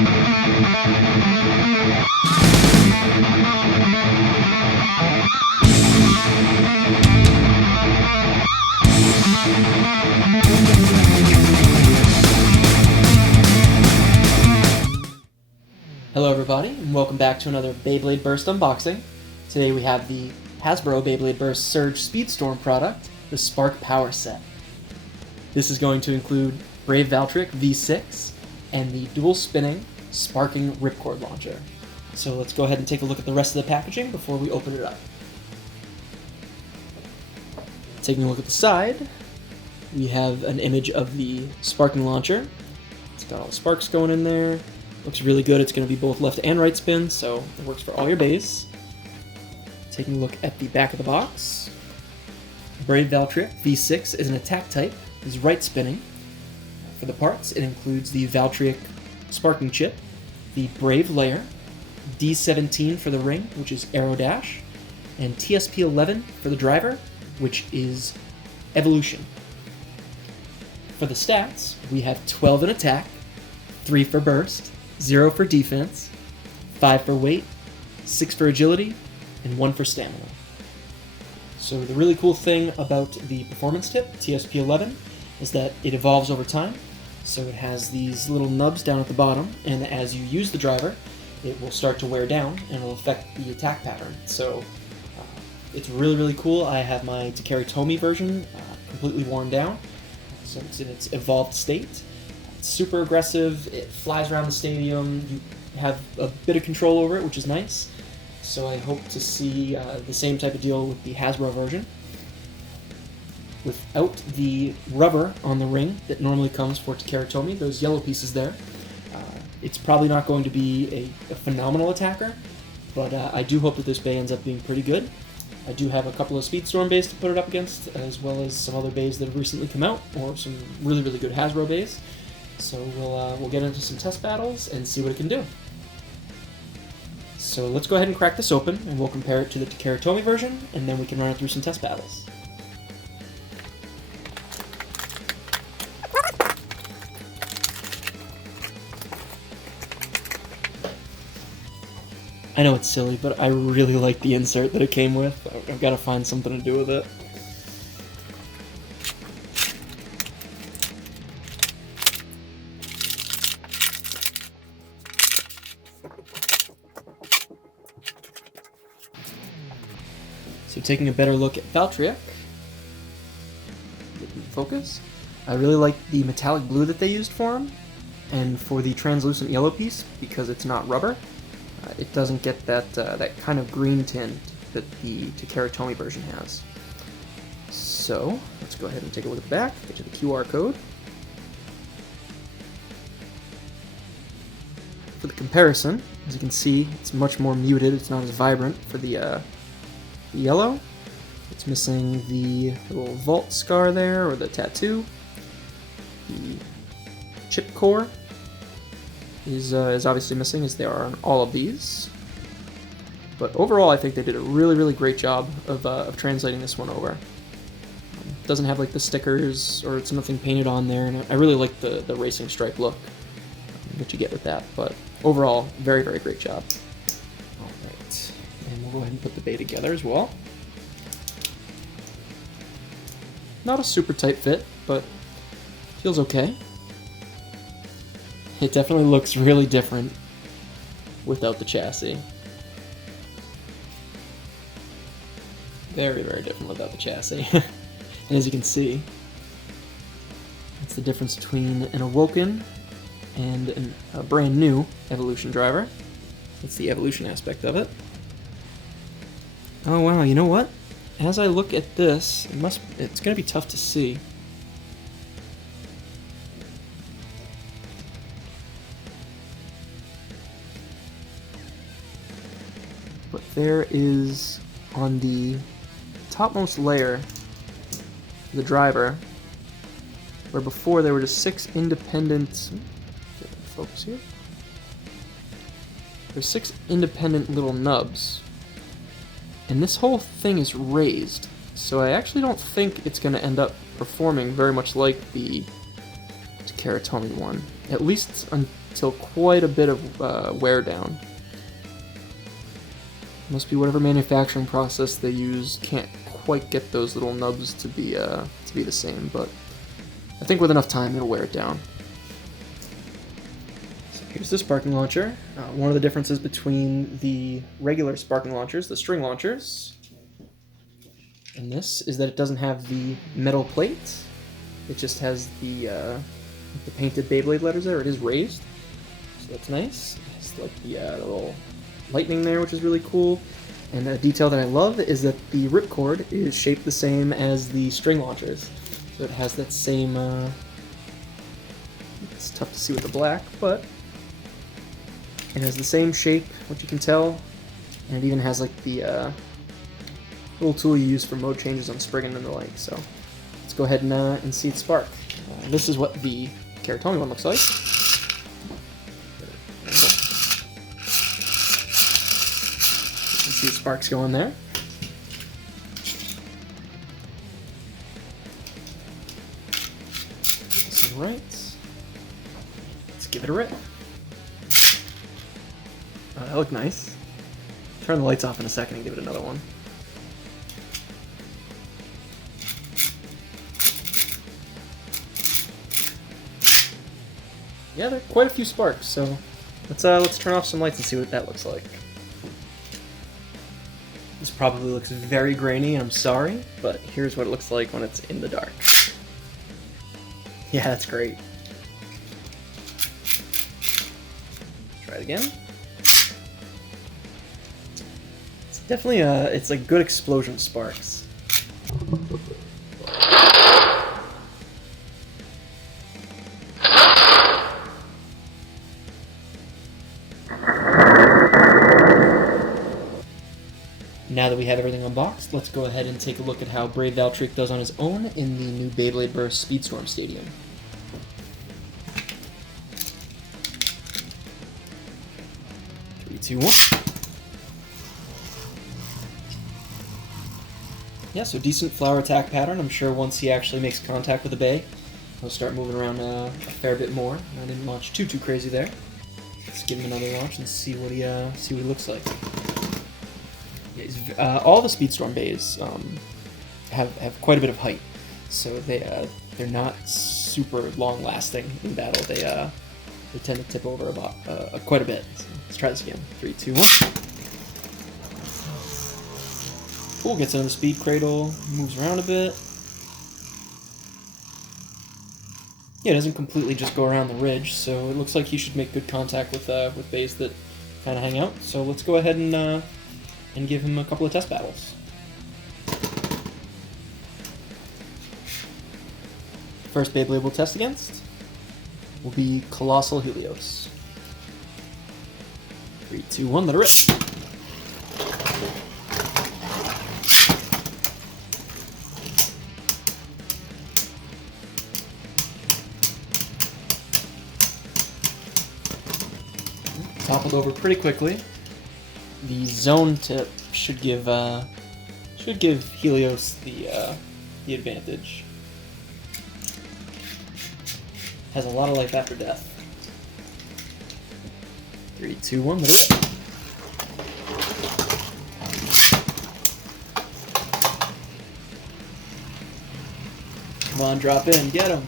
Hello everybody, and welcome back to another Beyblade Burst unboxing. Today we have the Hasbro Beyblade Burst Surge Speedstorm product, the Spark Power Set. This is going to include Brave Valtryek V6 and the dual spinning sparking ripcord launcher. So let's go ahead and take a look at the rest of the packaging before we open it up. Taking a look at the side, we have an image of the sparking launcher. It's got all the sparks going in there. Looks really good. It's going to be both left and right spin, so it works for all your bays. Taking a look at the back of the box. Brave Valtryek V6 is an attack type, is right spinning. For the parts, it includes the Valtryek sparking chip, the Brave layer, D17 for the ring, which is Aero Dash, and TSP11 for the driver, which is Evolution. For the stats, we have 12 in attack, 3 for burst, 0 for defense, 5 for weight, 6 for agility, and 1 for stamina. So the really cool thing about the performance tip, TSP11, is that it evolves over time. So it has these little nubs down at the bottom, and as you use the driver, it will start to wear down, and it'll affect the attack pattern. So it's really, really cool. I have my Takara Tomy version completely worn down, so it's in its evolved state. It's super aggressive, it flies around the stadium, you have a bit of control over it, which is nice. So I hope to see the same type of deal with the Hasbro version. Without the rubber on the ring that normally comes for Takara Tomy, those yellow pieces there, it's probably not going to be a phenomenal attacker, but I do hope that this bay ends up being pretty good. I do have a couple of Speedstorm bays to put it up against, as well as some other bays that have recently come out, or some really, really good Hasbro bays. So we'll get into some test battles and see what it can do. So let's go ahead and crack this open, and we'll compare it to the Takara Tomy version, and then we can run it through some test battles. I know it's silly, but I really like the insert that it came with. I've got to find something to do with it. So taking a better look at Valtryek, focus. I really like the metallic blue that they used for him, and for the translucent yellow piece, because it's not rubber, it doesn't get that kind of green tint that the Takara Tomy version has. So let's go ahead and take a look at the back, get to the QR code. For the comparison, as you can see, it's much more muted, it's not as vibrant for the yellow. It's missing the little vault scar there, or the tattoo. The chip core is obviously missing, as they are on all of these. But overall, I think they did a really, really great job of translating this one over. It doesn't have like the stickers, or it's nothing painted on there, and I really like the racing stripe look that you get with that. But overall, very, very great job. Alright, and we'll go ahead and put the bay together as well. Not a super tight fit, but feels okay. It definitely looks really different without the chassis. Very, very different without the chassis. And as you can see, that's the difference between an Awoken and a brand new Evolution driver. That's the Evolution aspect of it. Oh wow, you know what? As I look at this, it's going to be tough to see. But there is, on the topmost layer, the driver, where before there were just 6 independent, focus here. There's 6 independent little nubs, and this whole thing is raised, so I actually don't think it's going to end up performing very much like the to Karatomi 1, at least until quite a bit of wear down. Must be whatever manufacturing process they use can't quite get those little nubs to be the same, but I think with enough time it'll wear it down. So here's the sparking launcher. One of the differences between the regular sparking launchers, the string launchers, and this is that it doesn't have the metal plate. It just has the painted Beyblade letters there. It is raised, so that's nice. It's like the little lightning there, which is really cool. And a detail that I love is that the ripcord is shaped the same as the string launchers. So it has that same, it's tough to see with the black, but it has the same shape, which you can tell. And it even has like the little tool you use for mode changes on springing and the like. So let's go ahead and see it spark. This is what the Karatomi one looks like. See the sparks going there. Right. Let's give it a rip. Oh, that looked nice. Turn the lights off in a second and give it another one. Yeah, there are quite a few sparks, so let's turn off some lights and see what that looks like. This probably looks very grainy, and I'm sorry, but here's what it looks like when it's in the dark. Yeah, that's great. Try it again. It's definitely it's like good explosion sparks. Now that we have everything unboxed, let's go ahead and take a look at how brave Valtryek does on his own in the new Beyblade Burst Speedstorm Stadium. Three, two, one. Yeah, so decent flower attack pattern. I'm sure once he actually makes contact with the bay, he'll start moving around a fair bit more. I didn't launch too crazy there. Let's give him another launch and see what he looks like. All the Speedstorm bays have quite a bit of height, so they're not super long lasting in battle. They tend to tip over about quite a bit. So let's try this again. 3, 2, 1. Cool. Gets into the speed cradle, moves around a bit. Yeah, it doesn't completely just go around the ridge, so it looks like he should make good contact with bays that kind of hang out. So let's go ahead and give him a couple of test battles. First Beyblade we'll test against will be Colossal Helios. 3, 2, 1, let it rip! Toppled over pretty quickly. The zone tip should give Helios the advantage. Has a lot of life after death. 3, 2, 1, let it rip. Come on, drop in, get him.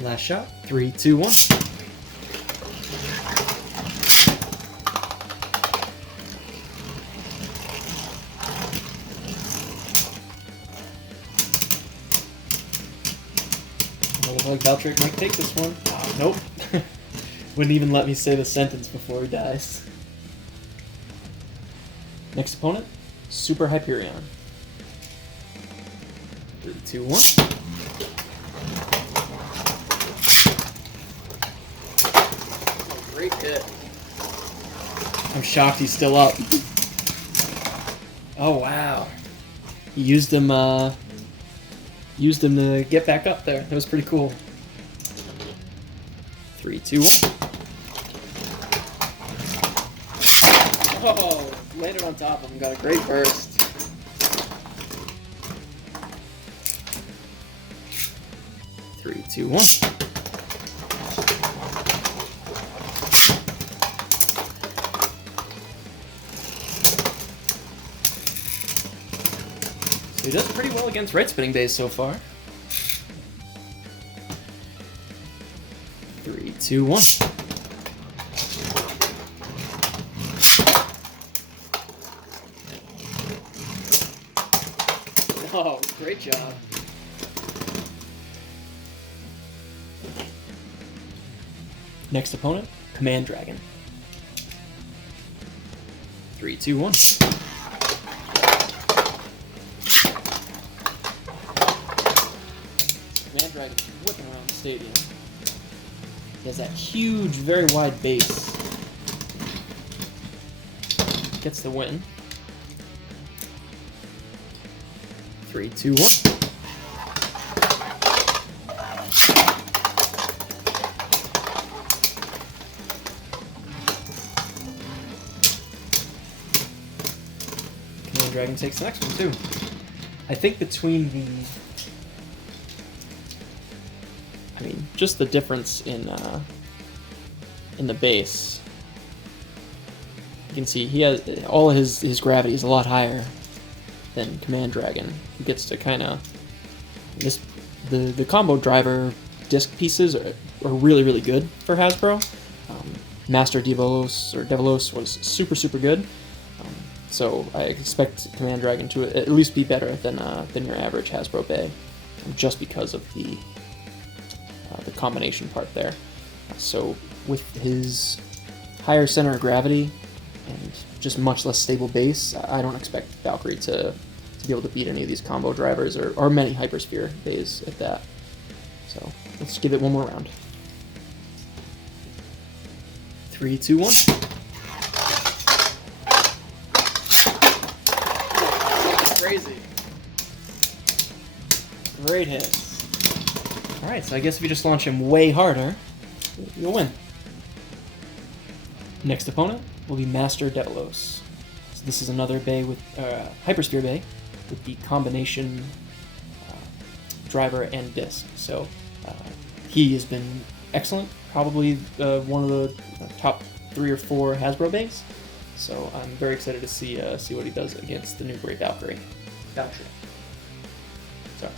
Last shot. 3, 2, 1. Looks like Valtryek might take this one. Oh, nope. Wouldn't even let me say the sentence before he dies. Next opponent, Super Hyperion. 3, 2, 1. Great hit. I'm shocked he's still up. Oh wow. He used him to get back up there. That was pretty cool. 3, 2, 1. Oh, landed on top of him, got a great burst. Three, two, one. So he does pretty well against right spinning bays so far. Three, two, one. Oh, great job. Next opponent, Command Dragon. Three, two, one. Command Dragon is whipping around the stadium. He has that huge, very wide base. Gets the win. Three, two, one. Command Dragon takes the next one too. I think between just the difference in the base. You can see he has all of his gravity is a lot higher than Command Dragon, who gets to kind of the combo driver disc pieces are really, really good for Hasbro. Master Devolos was super good. So I expect Command Dragon to at least be better than your average Hasbro Bay, just because of the combination part there. So with his higher center of gravity and just much less stable base, I don't expect Valkyrie to be able to beat any of these combo drivers or many Hypersphere bays at that. So let's give it one more round. Three, two, one. Crazy. Great hits. Alright, so I guess if you just launch him way harder, you'll win. Next opponent will be Master Devolos. So this is another bay with Hypersphere bay with the combination driver and disc. So he has been excellent, probably one of the top 3 or 4 Hasbro bays. So I'm very excited to see what he does against the new Brave Valkyrie. Valtryek. Sorry.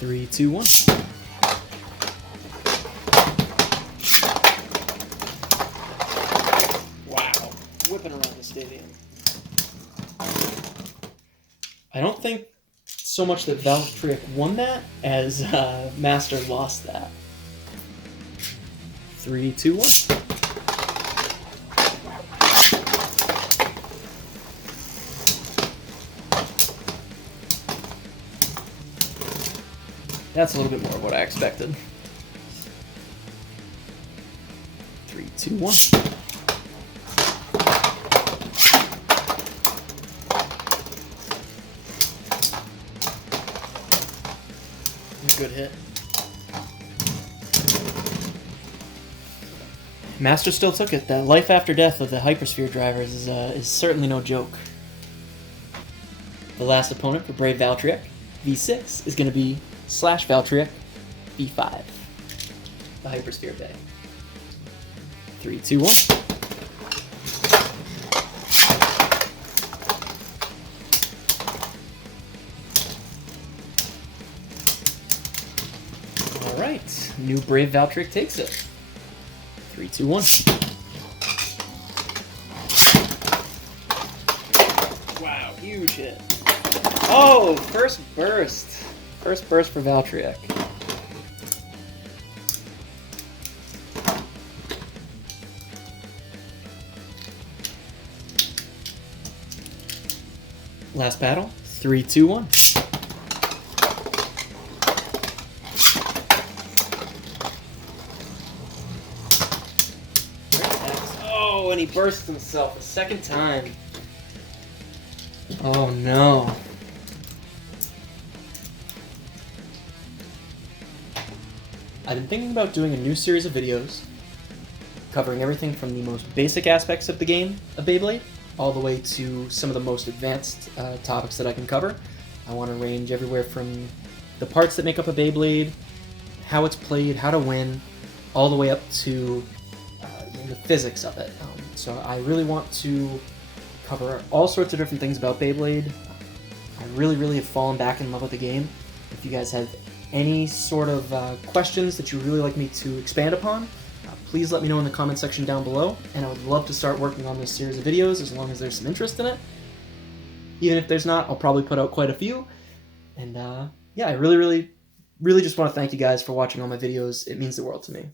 3, 2, 1. Wow. Whipping around the stadium. I don't think so much that Valtryek won that as Master lost that. 3, 2, 1. That's a little bit more of what I expected. 3, 2, 1. Good hit. Master still took it. The life after death of the Hypersphere drivers is certainly no joke. The last opponent for Brave Valtryek, V6, is going to be /Valtryek, V5, the Hypersphere Bay. 3, 2, 1. All right, new Brave Valtryek takes it. 3, 2, 1. Wow, huge hit. Oh, first burst. First burst for Valtryek. Last battle. 3, 2, 1. Oh, and he bursts himself a second time. Oh no. I've been thinking about doing a new series of videos covering everything from the most basic aspects of the game of Beyblade, all the way to some of the most advanced topics that I can cover. I want to range everywhere from the parts that make up a Beyblade, how it's played, how to win, all the way up to the physics of it. So I really want to cover all sorts of different things about Beyblade. I really have fallen back in love with the game. If you guys have any sort of questions that you would really like me to expand upon, please let me know in the comment section down below, and I would love to start working on this series of videos as long as there's some interest in it. Even if there's not, I'll probably put out quite a few. And yeah, I really just want to thank you guys for watching all my videos. It means the world to me.